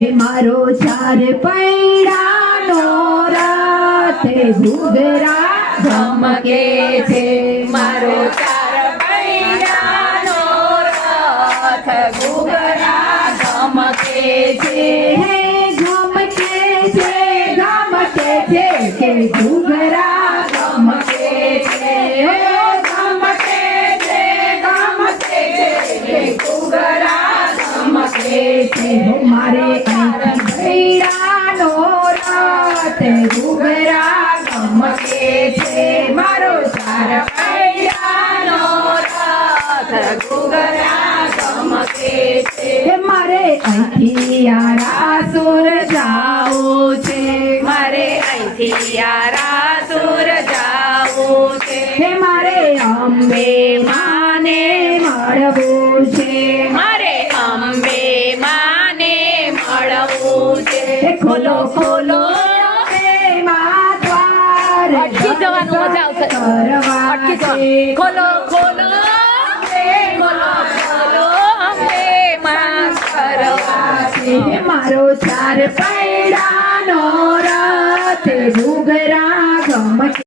मारो चार पैडानो रथ घुघरा ધમકે છે મારો ચાર પૈડાનો રથ ઘૂઘરા ધમકે છે हे घमके छे के घुघरा ધમકે છે ધમકે છે ધમકે છે કે ઘૂઘરા ધમકે છે मारे पैडानो रथ घुघरा ધમકે છે મારો ચાર પૈડાનો રથ ઘૂઘરા ધમકે છે मारे अखियारासुर जाओ छे મારે અહીંથી આરાસુર જાવું છે हे मारे अम्बे माने मळवू छे મારે અંબે માને મળવું છે हे खोलो खोलो हे माद्वार અટકી જવાનું મજા આવશે કરવા અટકી છે જવાનું ખોલો ખોલો હે ખોલો ખોલો હે માં કરવા છે हे मारो चार पैडानो रथ घुघरा घमके